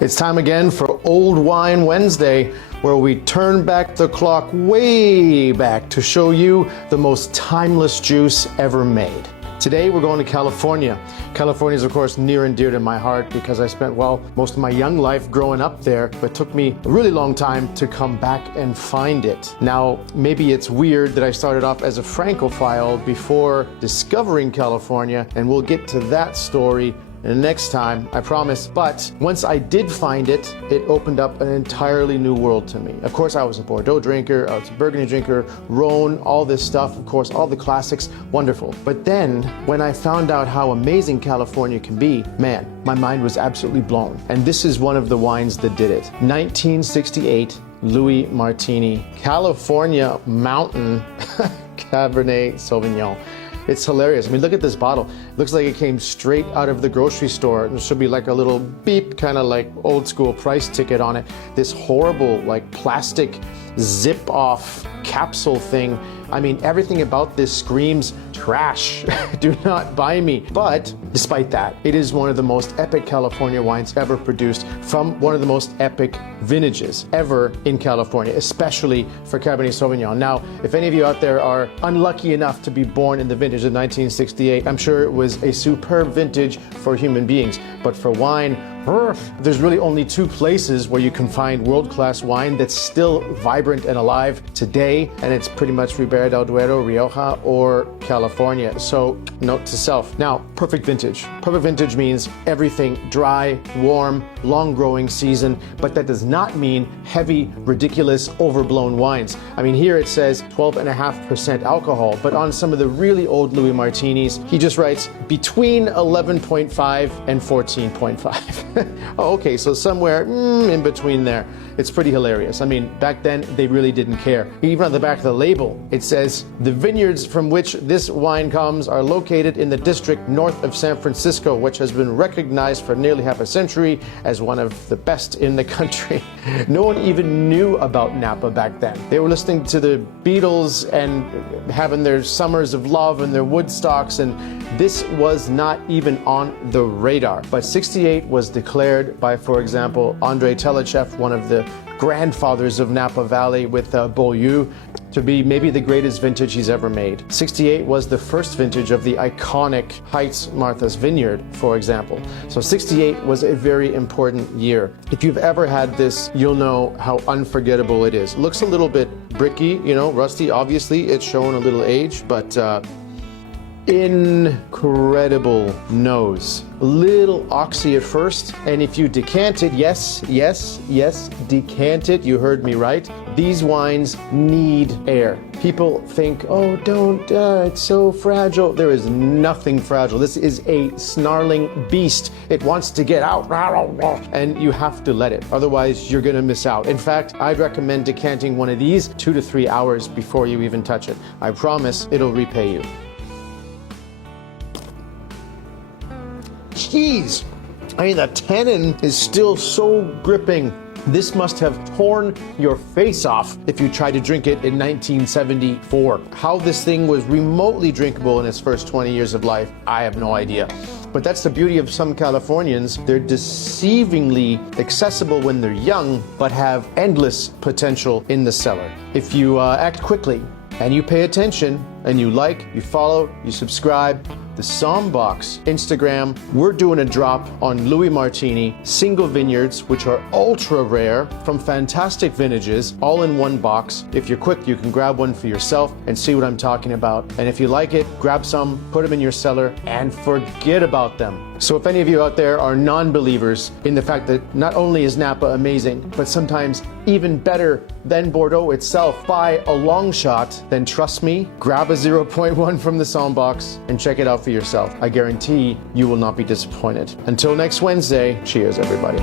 It's time again for Old Wine Wednesday, where we turn back the clock way back to show you the most timeless juice ever made. Today we're going to California. California is of course near and dear to my heart because I spent, well, most of my young life growing up there, but it took me a really long time to come back and find it. Now, maybe it's weird that I started off as a Francophile before discovering California, and we'll get to that story next time, I promise. But once I did find it, it opened up an entirely new world to me. Of course, I was a Bordeaux drinker, I was a Burgundy drinker, Rhone, all this stuff, of course, all the classics, wonderful. But then, when I found out how amazing California can be, man, my mind was absolutely blown. And this is one of the wines that did it. 1968, Louis Martini, California Mountain Cabernet Sauvignon. It's hilarious. I mean, look at this bottle. It looks like it came straight out of the grocery store. There should be like a little beep, kind of like old school price ticket on it. This horrible, like plastic zip off capsule thing. I mean, everything about this screams trash. Do not buy me. But despite that, it is one of the most epic California wines ever produced from one of the most epic vintages ever in California, especially for Cabernet Sauvignon. Now, if any of you out there are unlucky enough to be born in the vintage of 1968, I'm sure it was a superb vintage for human beings. But for wine, there's really only two places where you can find world-class wine that's still vibrant and alive today, and it's pretty much Ribera del Duero, Rioja, or California. So note to self. Now, perfect vintage. Perfect vintage means everything dry, warm, long growing season, but that does not mean heavy, ridiculous, overblown wines. I mean, here it says 12.5% alcohol, but on some of the really old Louis Martinis, he just writes between 11.5 and 14.5. Oh, okay, so somewhere in between there. It's pretty hilarious. I mean, back then, they really didn't care. Even on the back of the label, it says, the vineyards from which this wine comes are located in the district north of San Francisco, which has been recognized for nearly half a century as one of the best in the country. No one even knew about Napa back then. They were listening to the Beatles and having their summers of love and their Woodstocks, and this was not even on the radar. But 68 was declared by, for example, Andrei Telechev, one of the grandfathers of Napa Valley with Beaulieu, to be maybe the greatest vintage he's ever made. 68 was the first vintage of the iconic Heights Martha's Vineyard, for example. So 68 was a very important year. If you've ever had this, you'll know how unforgettable it is. It looks a little bit bricky, you know, rusty. Obviously, it's showing a little age, but incredible nose. Little oxy at first, and if you decant it, yes, decant it, you heard me right. These wines need air. People think, oh, don't, it's so fragile. There is nothing fragile. This is a snarling beast. It wants to get out, and you have to let it. Otherwise, you're gonna miss out. In fact, I'd recommend decanting one of these 2 to 3 hours before you even touch it. I promise it'll repay you. Jeez, I mean, the tannin is still so gripping. This must have torn your face off if you tried to drink it in 1974. How this thing was remotely drinkable in its first 20 years of life, I have no idea. But that's the beauty of some Californians. They're deceivingly accessible when they're young, but have endless potential in the cellar. If you act quickly and you pay attention and you like, you follow, you subscribe, the Sombox Instagram, we're doing a drop on Louis Martini single vineyards, which are ultra rare from fantastic vintages, all in one box. If you're quick, you can grab one for yourself and see what I'm talking about. And if you like it, grab some, put them in your cellar, and forget about them. So if any of you out there are non-believers in the fact that not only is Napa amazing, but sometimes even better than Bordeaux itself by a long shot, then trust me, grab a 0.1 from the Sombox and check it out for yourself. I guarantee you will not be disappointed. Until next Wednesday, cheers everybody.